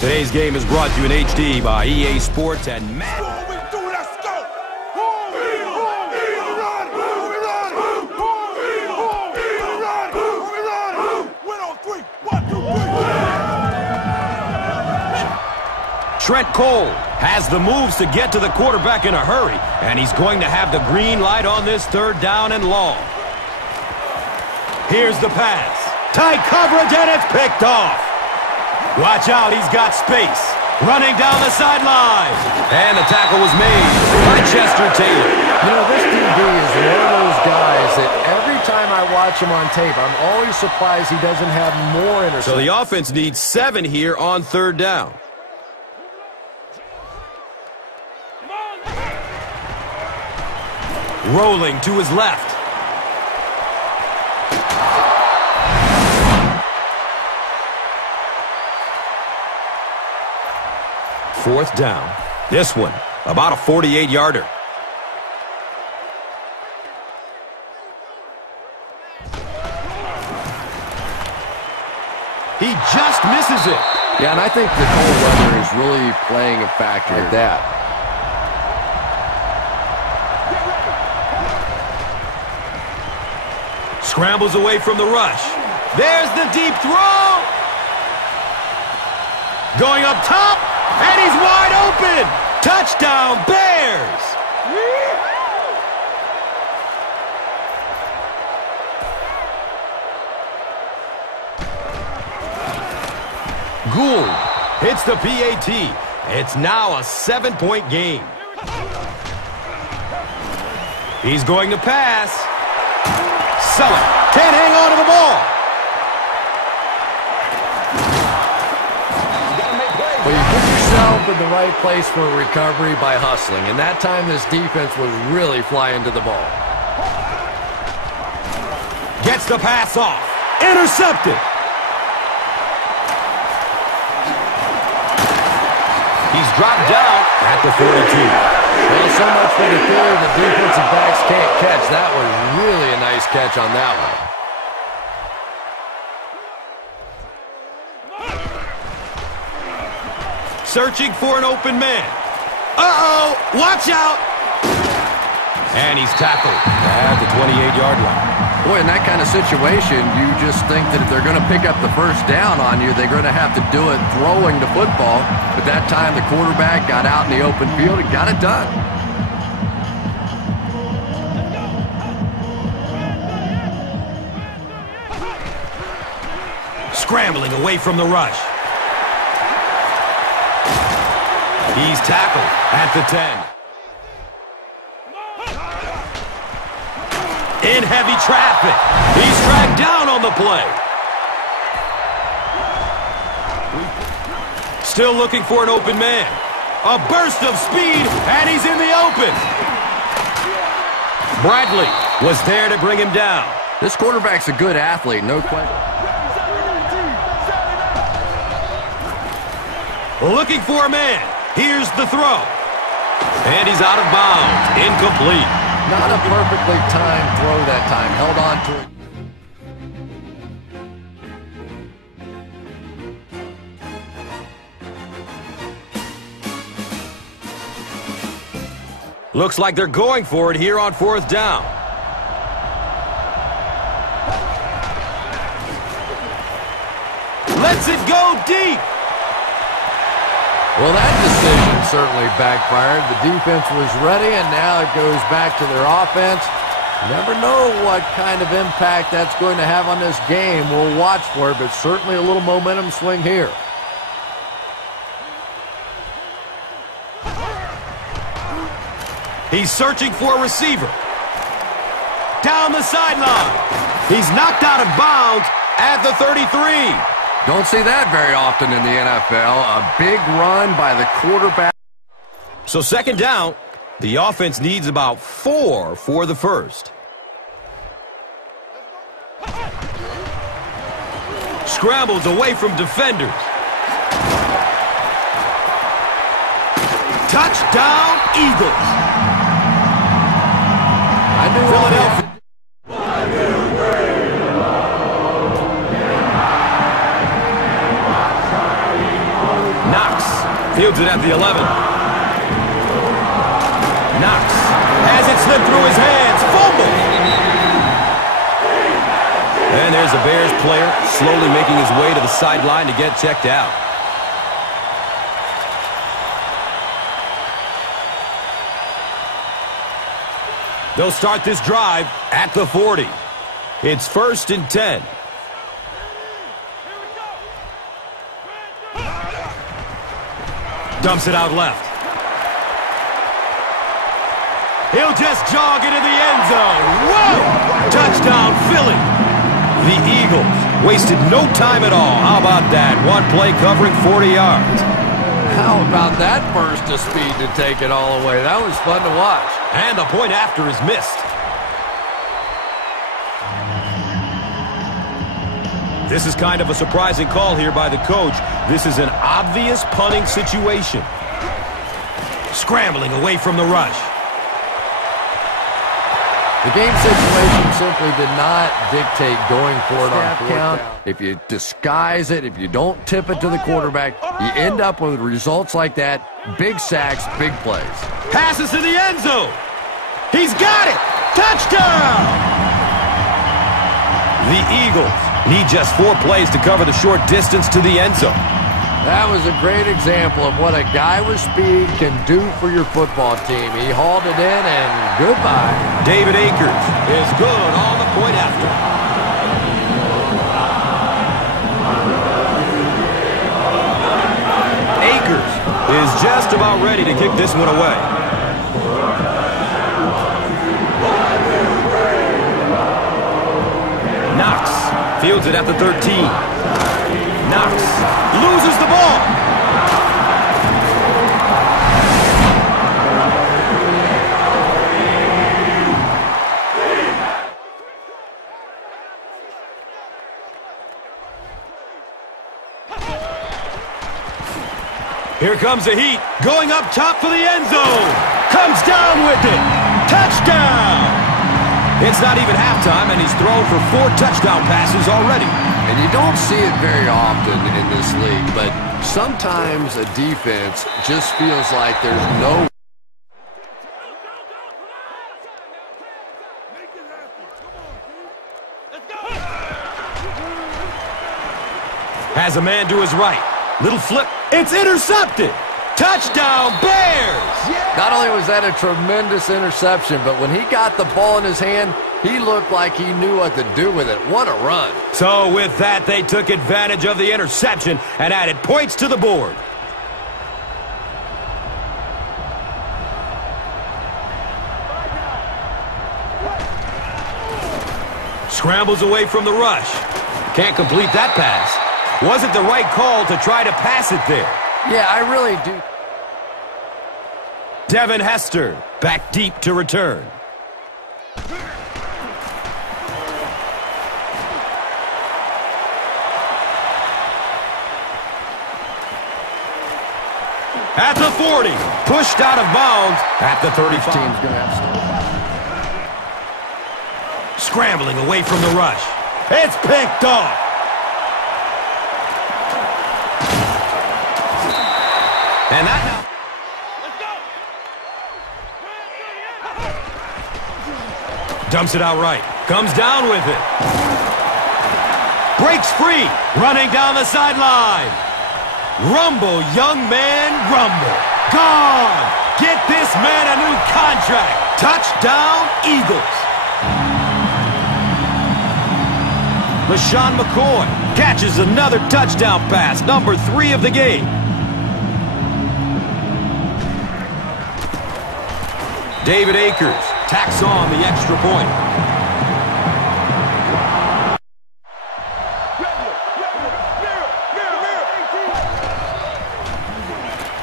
Today's game is brought to you in HD by EA Sports and Madden. Trent Cole has the moves to get to the quarterback in a hurry, and he's going to have the green light on this third down and long. Here's the pass. Tight coverage, and it's picked off. Watch out, he's got space. Running down the sideline. And the tackle was made by Chester Taylor. You know, this DB is one of those guys that every time I watch him on tape, I'm always surprised he doesn't have more interceptions. So the offense needs 7 here on third down. Rolling to his left. Fourth down. This one, about a 48-yarder. He just misses it. Yeah, and I think the cold weather is really playing a factor at that. Scrambles away from the rush. There's the deep throw. Going up top, and he's wide open. Touchdown, Bears. Gould hits the PAT. It's now a 7-point game. He's going to pass. Selleck can't hang on to the ball. Well, you put yourself in the right place for a recovery by hustling, and that time this defense was really flying to the ball. Gets the pass off. Intercepted. He's dropped down at the 42. Well, so much for the theory the defensive backs can't catch. That was really a nice catch on that one. Searching for an open man. Uh-oh! Watch out! And he's tackled at the 28-yard line. Boy, in that kind of situation, you just think that if they're going to pick up the first down on you, they're going to have to do it throwing the football. But that time, the quarterback got out in the open field and got it done. Scrambling away from the rush. He's tackled at the 10. In heavy traffic. He's tracked down on the play. Still looking for an open man. A burst of speed, and he's in the open. Bradley was there to bring him down. This quarterback's a good athlete, no question. Looking for a man. Here's the throw. And he's out of bounds. Incomplete. Not a perfectly timed throw that time. Held on to it. Looks like they're going for it here on fourth down. Lets it go deep. Well, that decision certainly backfired. The defense was ready, and now it goes back to their offense. You never know what kind of impact that's going to have on this game. We'll watch for it, but certainly a little momentum swing here. He's searching for a receiver. Down the sideline. He's knocked out of bounds at the 33. Don't see that very often in the NFL. A big run by the quarterback. So second down, the offense needs about 4 for the first. Scrambles away from defenders. Touchdown, Eagles. I knew Philadelphia. Fields it at the 11. Knox has it slip through his hands. Fumble. And there's a Bears player slowly making his way to the sideline to get checked out. They'll start this drive at the 40. It's 1st and 10. Dumps it out left. He'll just jog into the end zone. Whoa! Touchdown, Philly. The Eagles wasted no time at all. How about that? One play covering 40 yards. How about that burst of speed to take it all away? That was fun to watch. And the point after is missed. This is kind of a surprising call here by the coach. This is an obvious punting situation. Scrambling away from the rush. The game situation simply did not dictate going for it on fourth down. If you disguise it, if you don't tip it to the quarterback, you end up with results like that. Big sacks, big plays. Passes to the end zone. He's got it. Touchdown! The Eagles need just 4 plays to cover the short distance to the end zone. That was a great example of what a guy with speed can do for your football team. He hauled it in, and goodbye. David Akers is good on the point after. Akers is just about ready to kick this one away. Knox fields it at the 13. Knox loses the ball. Here comes the heat, going up top for the end zone. Comes down with it. Touchdown! It's not even halftime, and he's thrown for 4 touchdown passes already. And you don't see it very often in this league, but sometimes a defense just feels like there's no... Has a man to his right. Little flip. It's intercepted. Touchdown, Bears! Not only was that a tremendous interception, but when he got the ball in his hand, he looked like he knew what to do with it. What a run. So with that, they took advantage of the interception and added points to the board. Scrambles away from the rush. Can't complete that pass. Wasn't the right call to try to pass it there. Yeah, I really do. Devin Hester back deep to return. At the 40, pushed out of bounds at the 35. Team's gonna have to... Scrambling away from the rush. It's picked off. And that now. Dumps it out right. Comes down with it. Breaks free. Running down the sideline. Rumble, young man, rumble. Gone. Get this man a new contract. Touchdown, Eagles. LaShawn McCoy catches another touchdown pass. Number 3 of the game. David Akers tacks on the extra point.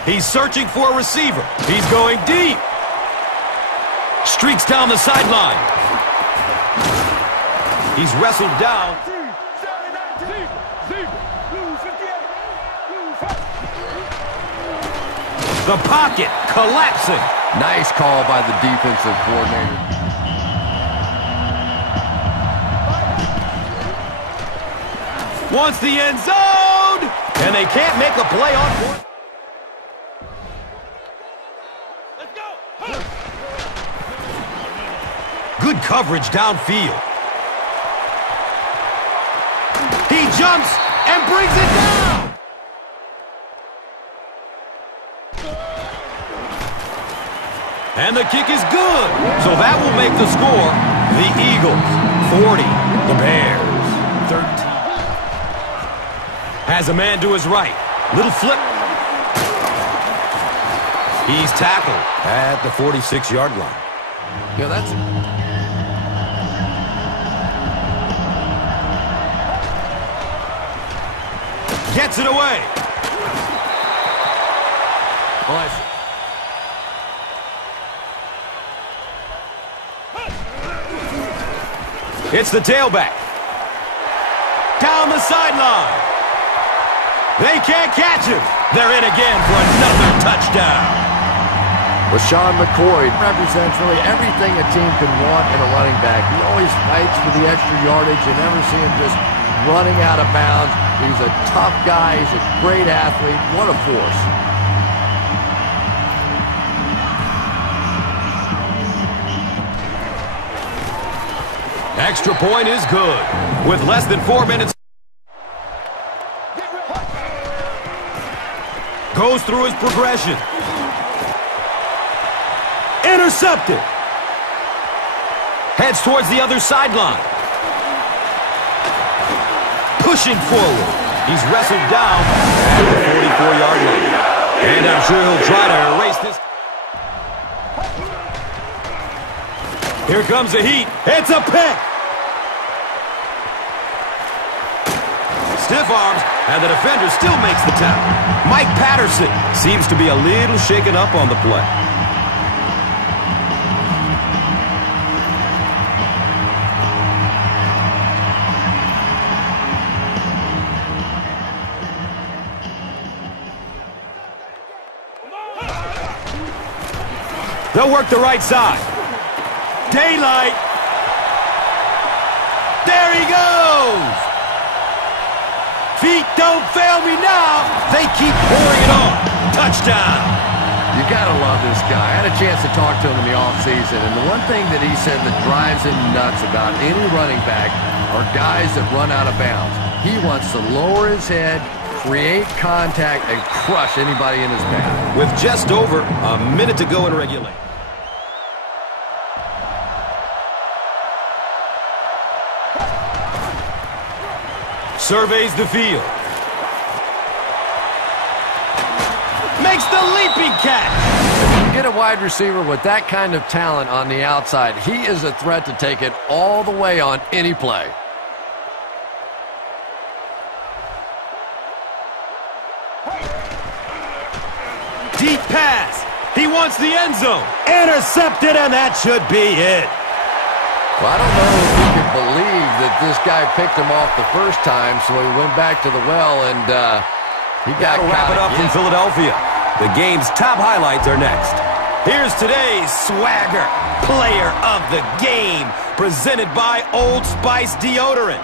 He's searching for a receiver. He's going deep. Streaks down the sideline. He's wrestled down. The pocket collapsing. Nice call by the defensive coordinator. Wants the end zone, and they can't make a play on board. Good coverage downfield. He jumps and brings it down. And the kick is good. So that will make the score the Eagles 40, the Bears 13. Has a man to his right. Little flip. He's tackled at the 46-yard line. Yeah, that's... Gets it away. Nice. It's the tailback. Down the sideline. They can't catch him. They're in again for another touchdown. LaShawn McCoy represents really everything a team can want in a running back. He always fights for the extra yardage. You never see him just running out of bounds. He's a tough guy. He's a great athlete. What a force. Extra point is good. With less than 4 minutes. Goes through his progression. Intercepted. Heads towards the other sideline. Pushing forward. He's wrestled down at the 44-yard line. And I'm sure he'll try to erase this. Here comes the heat. It's a pick. Stiff arms, and the defender still makes the tackle. Mike Patterson seems to be a little shaken up on the play. They'll work the right side. Daylight. There he goes. Feet don't fail me now. They keep pouring it on. Touchdown. You got to love this guy. I had a chance to talk to him in the offseason, and the one thing that he said that drives him nuts about any running back are guys that run out of bounds. He wants to lower his head, create contact, and crush anybody in his path. With just over a minute to go in regulation. Surveys the field. Makes the leaping catch. If you get a wide receiver with that kind of talent on the outside, he is a threat to take it all the way on any play. Deep pass. He wants the end zone. Intercepted, and that should be it. Well, I don't know if he can believe that this guy picked him off the first time, so he went back to the well, and he got to wrap it up from Philadelphia. The game's top highlights are next. Here's today's Swagger Player of the Game, presented by Old Spice Deodorant.